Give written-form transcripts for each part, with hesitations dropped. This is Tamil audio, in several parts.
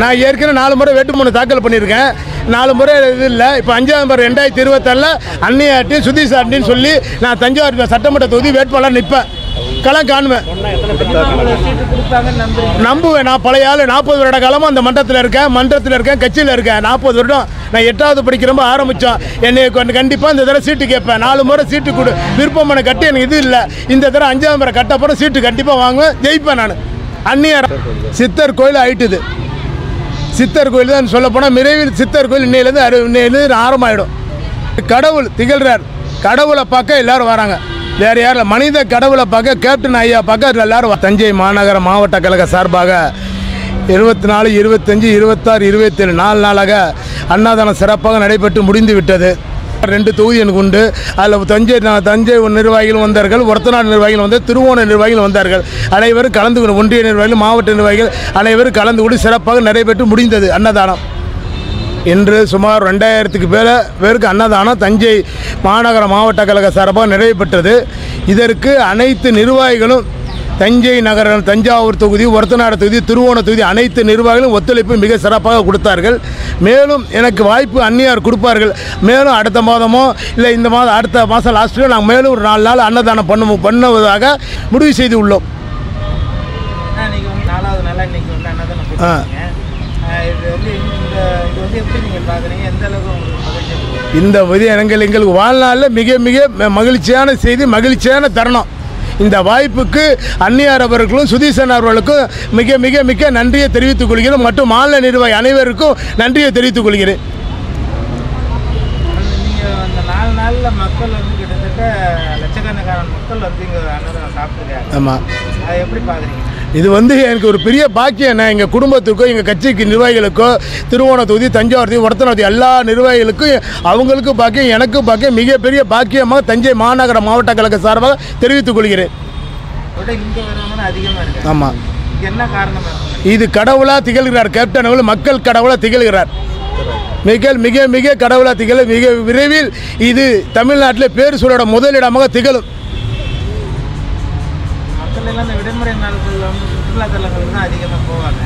நான் ஏற்கனவே 4 முறை வேட்புமனு தாக்கல் பண்ணியிருக்கேன். 4 முறை இது இல்லை. இப்போ 5ஆம் முறை 2024 அன்னியாட்டி சுதீஷ் ஆட்டின்னு சொல்லி நான் தஞ்சாவூர் சட்டமன்ற தொகுதி வேட்பாளர் நிற்பேன். களம் காணுவேன், நம்புவேன். நான் பழைய ஆள், 40 வருட காலமாக அந்த மன்றத்தில் இருக்கேன், கட்சியில் இருக்கேன். 40 வருடம் நான் 8வது படிக்கிறப்ப ஆரம்பித்தோம். என்னை கண்டிப்பாக இந்த தடவை சீட்டு கேட்பேன். 4 முறை சீட்டு கொடு, விருப்பமான கட்டி எனக்கு இது இல்லை. இந்த தடவை 5ஆம் முறை கட்டப்புறம் சீட்டு கண்டிப்பாக வாங்குவேன், ஜெயிப்பேன். நான் அந்நியார் சித்தர் கோயில் ஆயிட்டுது. சித்தர் கோயில் தான் சொல்ல போனால் விரைவில் சித்தர் கோயில் இன்னையிலேருந்து ஆரம்பமாயிடும். கடவுள் திகழ்கிறார். கடவுளை பார்க்க எல்லாரும் வராங்க. வேறு யாரும் மனித கடவுளை பார்க்க கேப்டன் ஐயா பார்க்க எல்லாரும். தஞ்சை மாநகர மாவட்ட கழக சார்பாக 24, 25, 26, 27 4 நாளாக அன்னதானம் சிறப்பாக நடைபெற்று முடிந்து விட்டது. 2 தொகுதி எனக்கு உண்டு. அதில் தஞ்சை நிர்வாகிகள் வந்தார்கள், ஒரத்தநாடு நிர்வாகிகள் வந்தார், திருவோண நிர்வாகிகள் வந்தார்கள். அனைவரும் கலந்து கொண்டு ஒன்றிய நிர்வாகிகள், மாவட்ட நிர்வாகிகள் அனைவரும் கலந்து கொண்டு சிறப்பாக நடைபெற்று முடிந்தது அன்னதானம். இன்று சுமார் 2000க்கு பேருக்கு அன்னதானம் தஞ்சை மாநகர மாவட்ட கழக சார்பாக நிறைவேற்றது. இதற்கு அனைத்து நிர்வாகிகளும் தஞ்சை நகரம், தஞ்சாவூர் தொகுதி, ஒரத்தநாடு தொகுதி, திருவோண தொகுதி அனைத்து நிர்வாகிகளும் ஒத்துழைப்பு மிக சிறப்பாக கொடுத்தார்கள். மேலும் எனக்கு வாய்ப்பு அந்நியார் கொடுப்பார்கள். மேலும் அடுத்த மாதமோ இல்லை இந்த மாதம் அடுத்த மாதம் லாஸ்ட்டில் நாங்கள் மேலும் ஒரு 4 நாள் அன்னதானம் பண்ணுவதாக முடிவு செய்து உள்ளோம். இந்த எங்களுக்கு வாழ்நாளில் மிக மிக மகிழ்ச்சியான செய்தி, மகிழ்ச்சியான தருணம். இந்த வாய்ப்புக்கு அந்நியார் அவர்களுக்கும் சுதீசன் அவர்களுக்கும் மிக மிக மிக நன்றியை தெரிவித்துக் கொள்கிறேன். மற்றும் மாநில நிர்வாகி அனைவருக்கும் நன்றியை தெரிவித்துக் கொள்கிறேன். மக்கள் கிட்டத்தட்ட லட்சக்கணக்கான மக்கள் இங்கே அன்னதானம் சாப்பிட்டுருக்காங்க. ஆமாம், அதை எப்படி பார்க்குறீங்க? இது எனக்கு ஒரு பெரிய பாக்கியம். என்ன எங்கள் குடும்பத்துக்கோ எங்கள் கட்சிக்கு நிர்வாகிகளுக்கோ திருவோண தொகுதி, தஞ்சாவூர் தொகுதி, ஒரத்தநாடு தொகுதி எல்லா நிர்வாகிகளுக்கும் அவங்களுக்கும் பாக்கியம், எனக்கும் பாக்கியம், மிகப்பெரிய பாக்கியமாக தஞ்சை மாநகர மாவட்ட கழக சார்பாக தெரிவித்துக் கொள்கிறேன். ஆமாம், என்ன காரணம்? இது கடவுளாக திகழ்கிறார் கேப்டன் அவர்கள், மக்கள் கடவுளாக திகழ்கிறார். மிக மிக மிக கடவுளாக திகழ மிக விரைவில் இது தமிழ்நாட்டில் பேர் சொல்லோட முதலிடமாக திகழும். விடுமுறை நாட்கள் சுற்றுலா தலங்கள் தான் அதிகமாக போவாங்க.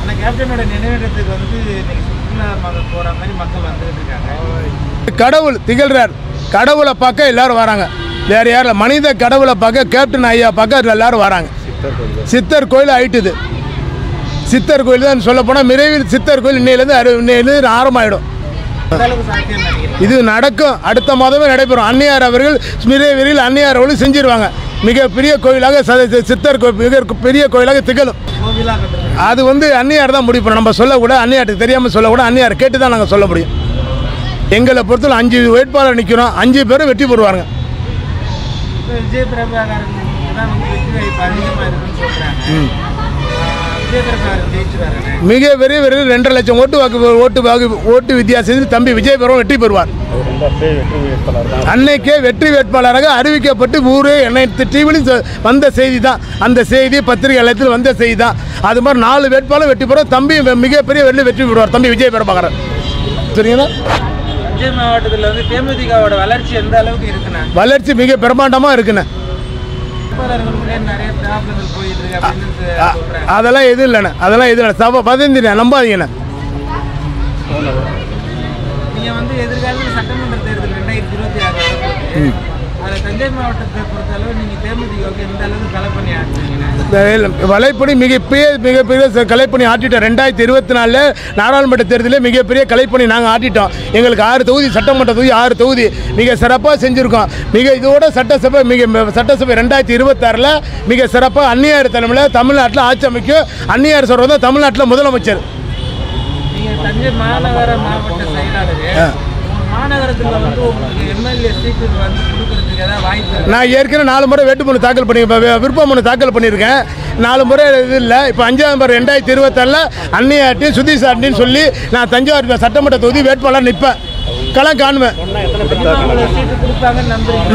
ஆனால் கேப்டனோட நினைவிடத்துக்கு சுற்றுலா போகிற மாதிரி மக்கள் வந்துட்டு இருக்காங்க. கடவுள் திகழ்கிறார். கடவுளை பார்க்க எல்லாரும் வராங்க. வேறு யாரும் மனித கடவுளை பார்க்க கேப்டன் ஐயா பார்க்க எல்லாரும் வராங்க. சித்தர் கோயில் ஆயிட்டுது. சித்தர் கோயில் தான் சொல்ல போனால் விரைவில் சித்தர் கோயில் இன்னையிலேருந்து ஆரம்பமாயிடும். இது நடக்கும், அடுத்த மாதமே நடைபெறும். அந்நியார் அவர்கள் விரைவில் அந்நியார் அவர்கள் செஞ்சிருவாங்க. மிகப்பெரிய கோயிலாக சித்தர் மிக பெரிய கோயிலாக திகழும். அது அந்நியார் தான் முடிப்போம். நம்ம சொல்லக்கூட அந்நியாருக்கு தெரியாமல் சொல்லக்கூட அந்நியார் கேட்டு தான் நாங்கள் சொல்ல முடியும். எங்களை பொறுத்தவரை 5 வேட்பாளர் நிற்கிறோம், 5 பேரும் வெற்றி பெறுவாங்க. விஜய் பிரபாகரன் மிக விரைவில் 2.5 லட்சம் ஓட்டு வித்தியாசத்தில் தம்பி விஜய் பிரபாகரன் வெற்றி பெறுவார். அன்னைக்கே வெற்றி வேட்பாளராக அறிவிக்கப்பட்டு ஊரே அனைத்து டிவிலையும் வந்த செய்தி தான். அந்த செய்தி பத்திரிகை நிலையத்தில் வந்த செய்தி தான். அது மாதிரி 4 வேட்பாளர் வெற்றி பெறும். தம்பி மிகப்பெரிய வெற்றி பெறுவார் தம்பி விஜய் பிரபாகரன். சரிங்களா? தஞ்சை மாவட்டத்தில் தேமுதிகவோட வளர்ச்சி எந்த அளவுக்கு இருக்குண்ணா? வளர்ச்சி மிக பிரமாண்டமாக இருக்குண்ணா. அதெல்லாம் எதுவும் இல்லைண்ணா, அதெல்லாம் எதுவும் இல்லை. சபை பதினஞ்சு நம்பாதீங்கண்ணா. நீங்கள் எதிர்காலத்தில் சட்டமன்ற தேர்தல் 2026 தஞ்சை மாவட்டத்தை பொறுத்தளவு நீங்கள் தேமுதிகவுக்கு எந்த அளவுக்கு கலைப்பணி ஆற்றுவீங்க? வலைப்பணி மிகப்பெரிய கலைப்பணி ஆற்றிட்டோம். 2024 நாடாளுமன்ற தேர்தலில் மிகப்பெரிய கலைப்பணி நாங்கள் ஆற்றிட்டோம். எங்களுக்கு 6 தொகுதி சட்டமன்ற தொகுதி, 6 தொகுதி மிக சிறப்பாக செஞ்சுருக்கோம். இதோட சட்டசபை 2026 மிக சிறப்பாக அந்நியார் தலைமையில் தமிழ்நாட்டில் ஆட்சி அமைக்கும். அந்நியார் சொல்கிறது தான் தமிழ்நாட்டில் முதலமைச்சர். நீங்கள் தஞ்சை மாநகர மாவட்ட செயலாளர், நான் ஏற்கனவே 4 முறை வேட்புமனு தாக்கல் விருப்ப மனு தாக்கல் பண்ணியிருக்கேன். 4 முறை இது இல்லை. இப்போ 5ஆம் முறை 2024 அன்னியாட்டி சுதீஷ் ஆட்டின்னு சொல்லி நான் தஞ்சாவூர் சட்டமன்ற தொகுதி வேட்பாளர் நிற்பேன். களம் காணுவேன்,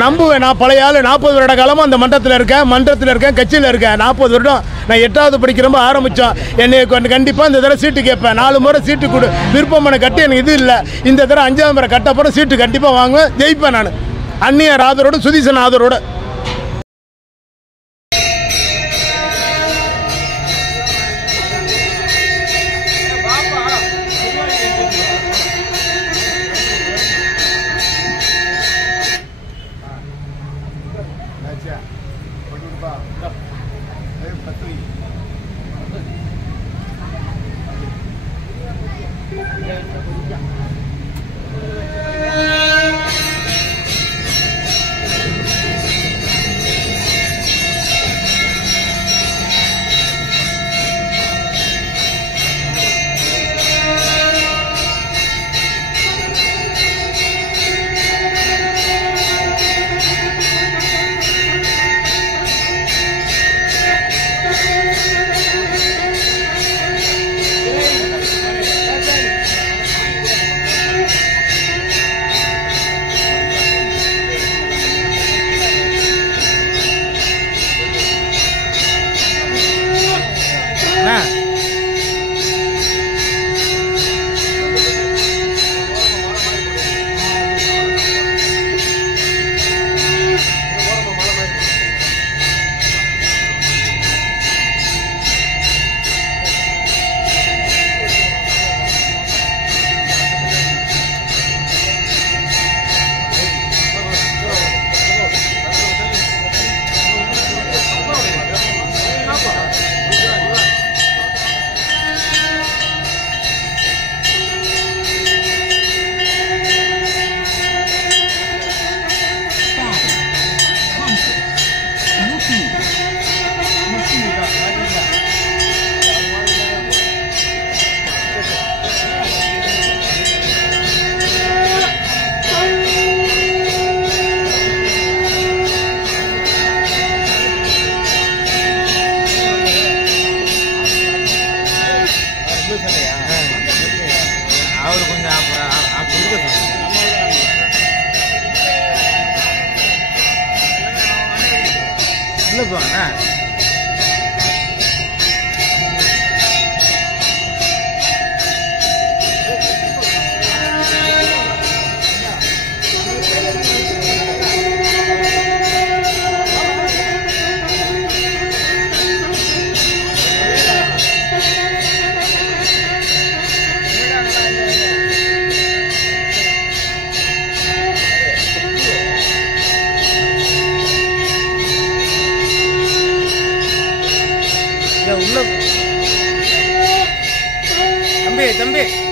நம்புவேன். நான் பழைய ஆள், 40 வருட காலமாக அந்த மன்றத்தில் இருக்கேன், கட்சியில் இருக்கேன். 40 வருடம் நான் 8வது படிக்கிறப்ப ஆரம்பித்தோம். என்னை கண்டிப்பாக இந்த தடவை சீட்டு கேட்பேன். 4 முறை சீட்டு கொடு, விருப்பமான கட்டி எனக்கு இது இல்லை. இந்த தடவை 5ஆம் முறை கட்டப்புறம் சீட்டு கண்டிப்பாக வாங்குவேன், ஜெயிப்பேன். நான் அந்நியார் ஆதரவோடு, சுதீசன் ஆதரவோடு. தம்பி